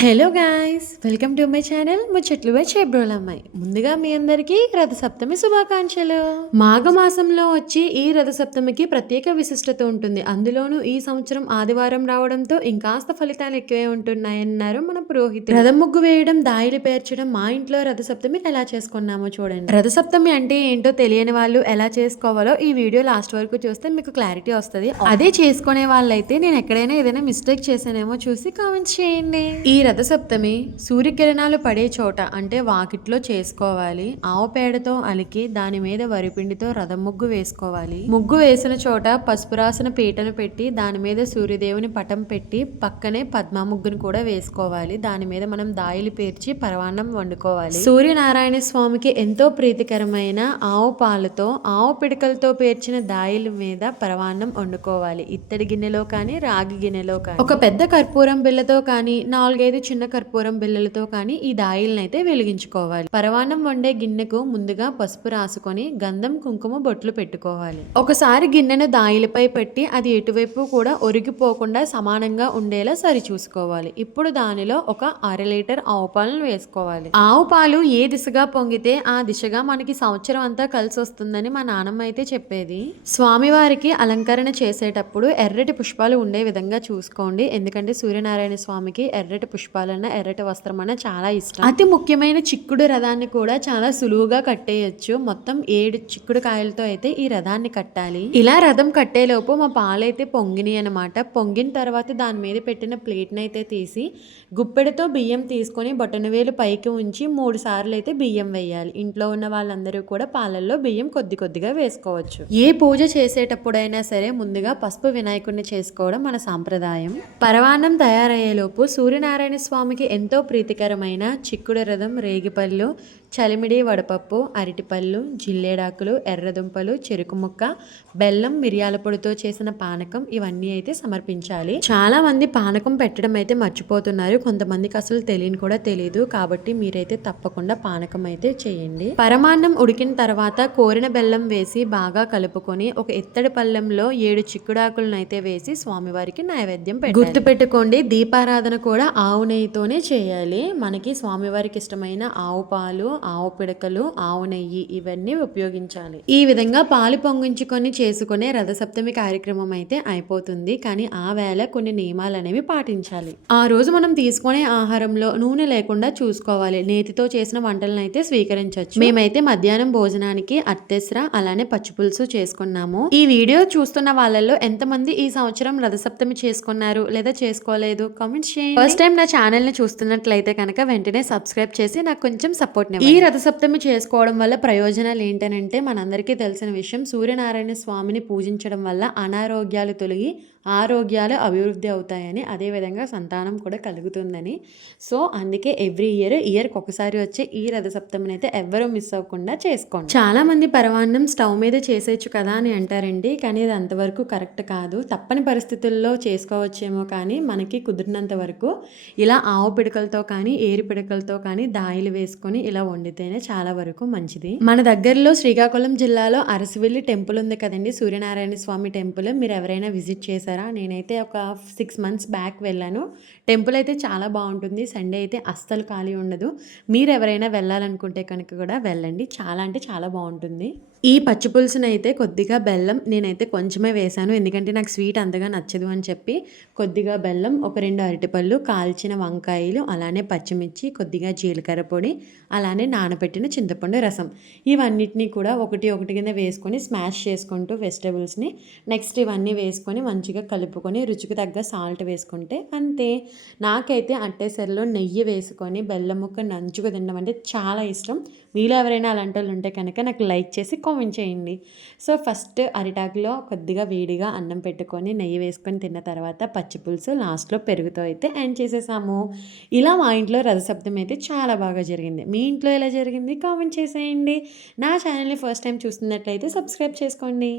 Hello guys, welcome to my channel ముచ్చట్లు by చేబ్రోలమ్మాయి. ముందుగా మీ అందరికీ రథసప్తమి శుభాకాంక్షలు. మాఘమాసంలో వచ్చి ఈ రథసప్తమికి ప్రత్యేక విశిష్టత ఉంటుంది. అందులోనూ ఈ సంవత్సరం ఆదివారం రావడంతో ఇంకాస్త ఫలితాలు ఎక్కువే ఉంటున్నాయన్నారు మన పురోహితులు. రథం ముగ్గు వేయడం, దాయిలు పేర్చడం, మా ఇంట్లో రథసప్తమి ఎలా చేసుకున్నామో చూడండి. రథసప్తమి అంటే ఏంటో తెలియని వాళ్ళు ఎలా చేసుకోవాలో ఈ వీడియో లాస్ట్ వరకు చూస్తే మీకు క్లారిటీ వస్తుంది. అదే చేసుకునే వాళ్ళైతే నేను ఎక్కడైనా ఏదైనా మిస్టేక్ చేశానేమో చూసి కామెంట్స్ చేయండి. ఈ రథసప్తమి సూర్యకిరణాలు పడే చోట అంటే వాకిట్లో చేసుకోవాలి. ఆవు పేడతో అలికి దాని మీద వరిపిండితో రథం ముగ్గు వేసుకోవాలి. ముగ్గు వేసిన చోట పసుపు రాసిన పీటను పెట్టి దాని మీద సూర్యదేవుని పటం పెట్టి పక్కనే పద్మ ముగ్గును కూడా వేసుకోవాలి. దాని మీద మనం దాయిలు పేర్చి పరవాన్నం వండుకోవాలి. సూర్యనారాయణ స్వామికి ఎంతో ప్రీతికరమైన ఆవు పాలతో ఆవు పిడకలతో పేర్చిన దాయిల మీద పరవాన్నం వండుకోవాలి. ఇత్తడి గిన్నెలో కానీ రాగి గిన్నెలో కానీ ఒక పెద్ద కర్పూరం బిళ్ళతో కానీ 4-5 చిన్న కర్పూరం బిళ్ళలతో కానీ ఈ దాయిల్ని అయితే వెలిగించుకోవాలి. పరవాన్నం వండే గిన్నెకు ముందుగా పసుపు రాసుకొని గంధం కుంకుమ బొట్లు పెట్టుకోవాలి. ఒకసారి గిన్నెను దాయిలపై పెట్టి అది ఎటువైపు కూడా ఒరిగిపోకుండా సమానంగా ఉండేలా సరి చూసుకోవాలి. ఇప్పుడు దానిలో ఒక 1/2 లీటర్ ఆవు పాలను వేసుకోవాలి. ఆవు పాలు ఏ దిశగా పొంగితే ఆ దిశగా మనకి సంవత్సరం అంతా కలిసి వస్తుందని మా నాన్నమ్మ అయితే చెప్పేది. స్వామివారికి అలంకరణ చేసేటప్పుడు ఎర్రటి పుష్పాలు ఉండే విధంగా చూసుకోండి. ఎందుకంటే సూర్యనారాయణ స్వామికి ఎర్రటి పుష్పాలన్న ఎర్రటి వస్త్రం అన్న చాలా ఇష్టం. అతి ముఖ్యమైన చిక్కుడు రథాన్ని కూడా చాలా సులువుగా కట్టేయచ్చు. మొత్తం 7 చిక్కుడు కాయలతో అయితే ఈ రథాన్ని కట్టాలి. ఇలా రథం కట్టేలోపు మా పాలైతే పొంగినాయి అనమాట. పొంగిన తర్వాత దాని మీద పెట్టిన ప్లేట్ని అయితే తీసి గుప్పెడతో బియ్యం తీసుకొని బొటనవేలు పైకి ఉంచి 3 సార్లు అయితే బియ్యం వేయాలి. ఇంట్లో ఉన్న వాళ్ళందరూ కూడా పాలల్లో బియ్యం కొద్ది కొద్దిగా వేసుకోవచ్చు. ఏ పూజ చేసేటప్పుడైనా సరే ముందుగా పసుపు వినాయకుడిని చేసుకోవడం మన సాంప్రదాయం. పరవాన్నం తయారయ్యేలోపు సూర్యనారాయణ స్వామికి ఎంతో ప్రీతికరమైన చిక్కుడు రథం, రేగిపళ్ళు, చలిమిడి వడపప్పు, అరటిపళ్ళు, జిల్లేడాకులు, ఎర్రదుంపలు, చెరుకు ముక్క, బెల్లం, మిరియాల పొడితో చేసిన పానకం ఇవన్నీ అయితే సమర్పించాలి. చాలా మంది పానకం పెట్టడం అయితే మర్చిపోతున్నారు. కొంతమందికి అసలు తెలియని కూడా తెలియదు. కాబట్టి మీరైతే తప్పకుండా పానకం అయితే చేయండి. పరమాన్నం ఉడికిన తర్వాత కోరిన బెల్లం వేసి బాగా కలుపుకొని ఒక ఇత్తడి పళ్ళెంలో 7 చిక్కుడాకులను అయితే వేసి స్వామివారికి నైవేద్యం పెట్టాలి. గుర్తు పెట్టుకోండి, దీపారాధన కూడా ఆవు నెయ్యితోనే చేయాలి. మనకి స్వామివారికి ఇష్టమైన ఆవు పాలు, ఆవు పిడకలు, ఆవు నెయ్యి ఇవన్నీ ఉపయోగించాలి. ఈ విధంగా పాలు పొంగించుకొని చేసుకునే రథసప్తమి కార్యక్రమం అయితే అయిపోతుంది. కానీ ఆ వేళ కొన్ని నియమాలు అనేవి పాటించాలి. ఆ రోజు మనం తీసుకునే ఆహారంలో నూనె లేకుండా చూసుకోవాలి. నేతితో చేసిన వంటలను అయితే స్వీకరించవచ్చు. మేమైతే మధ్యాహ్నం భోజనానికి అత్తెస్ర అలానే పచ్చిపులుసు చేసుకున్నాము. ఈ వీడియో చూస్తున్న వాళ్ళల్లో ఎంతమంది ఈ సంవత్సరం రథసప్తమి చేసుకున్నారు లేదా చేసుకోలేదు కామెంట్స్ చేయండి. ఫస్ట్ టైం నా ఛానల్ ని చూస్తున్నట్లయితే కనుక వెంటనే సబ్స్క్రైబ్ చేసి నాకు కొంచెం సపోర్ట్. ఈ రథసప్తమి చేసుకోవడం వల్ల ప్రయోజనాలు ఏంటనంటే మనందరికీ తెలిసిన విషయం, సూర్యనారాయణ స్వామిని పూజించడం వల్ల అనారోగ్యాలు తొలగి ఆరోగ్యాలు అభివృద్ధి అవుతాయని, అదేవిధంగా సంతానం కూడా కలుగుతుందని. సో అందుకే ఎవ్రీ ఇయర్కి ఒకసారి వచ్చే ఈ రథసప్తమిని అయితే ఎవ్వరూ మిస్ అవ్వకుండా చేసుకోండి. చాలా మంది పరవాన్నం స్టవ్ మీద చేసేయచ్చు కదా అని అంటారండి. కానీ అది అంతవరకు కరెక్ట్ కాదు. తప్పని పరిస్థితుల్లో చేసుకోవచ్చేమో కానీ మనకి కుదిరినంత వరకు ఇలా ఆవు పిడకలతో కానీ ఏరి పిడకలతో కానీ దాయిలు వేసుకొని ఇలా వండితేనే చాలా వరకు మంచిది. మన దగ్గరలో శ్రీకాకుళం జిల్లాలో అరసవెల్లి టెంపుల్ ఉంది కదండి, సూర్యనారాయణ స్వామి టెంపుల్. మీరు ఎవరైనా విజిట్ చేశారా? నేనైతే ఒక 6 months బ్యాక్ వెళ్ళాను. టెంపుల్ అయితే చాలా బాగుంటుంది. సండే అయితే అస్సలు ఖాళీ ఉండదు. మీరు ఎవరైనా వెళ్ళాలనుకుంటే కనుక కూడా వెళ్ళండి. చాలా అంటే చాలా బాగుంటుంది. ఈ పచ్చి పులుసును అయితే కొద్దిగా బెల్లం నేనైతే కొంచెమే వేశాను. ఎందుకంటే నాకు స్వీట్ అంతగా నచ్చదు అని చెప్పి కొద్దిగా బెల్లం, ఒక 2 అరటిపళ్ళు, కాల్చిన వంకాయలు, అలానే పచ్చిమిర్చి, కొద్దిగా జీలకర్ర పొడి, అలానే నానబెట్టిన చింతపండు రసం ఇవన్నిటిని కూడా ఒకటి కింద వేసుకొని స్మాష్ చేసుకుంటూ వెజిటేబుల్స్ని నెక్స్ట్ ఇవన్నీ వేసుకొని మంచిగా కలుపుకొని రుచికి తగ్గ సాల్ట్ వేసుకుంటే అంతే. నాకైతే అట్టేసరిలో నెయ్యి వేసుకొని బెల్లం ముక్క నంచుకు తినడం అంటే చాలా ఇష్టం. మీలో ఎవరైనా అలాంటి వాళ్ళు ఉంటే కనుక నాకు లైక్ చేసి కామెంట్ చేయండి. సో ఫస్ట్ అరిటాకులో కొద్దిగా వేడిగా అన్నం పెట్టుకొని నెయ్యి వేసుకొని తిన్న తర్వాత పచ్చి పులుసు, లాస్ట్లో పెరుగుతో అయితే ఎండ్ చేసేసాము. ఇలా మా ఇంట్లో రథసప్తమి అయితే చాలా బాగా జరిగింది. మీ ఇంట్లో ఎలా జరిగింది కామెంట్ చేసేయండి. నా ఛానల్ని ఫస్ట్ టైం చూస్తున్నట్లయితే సబ్స్క్రైబ్ చేసుకోండి.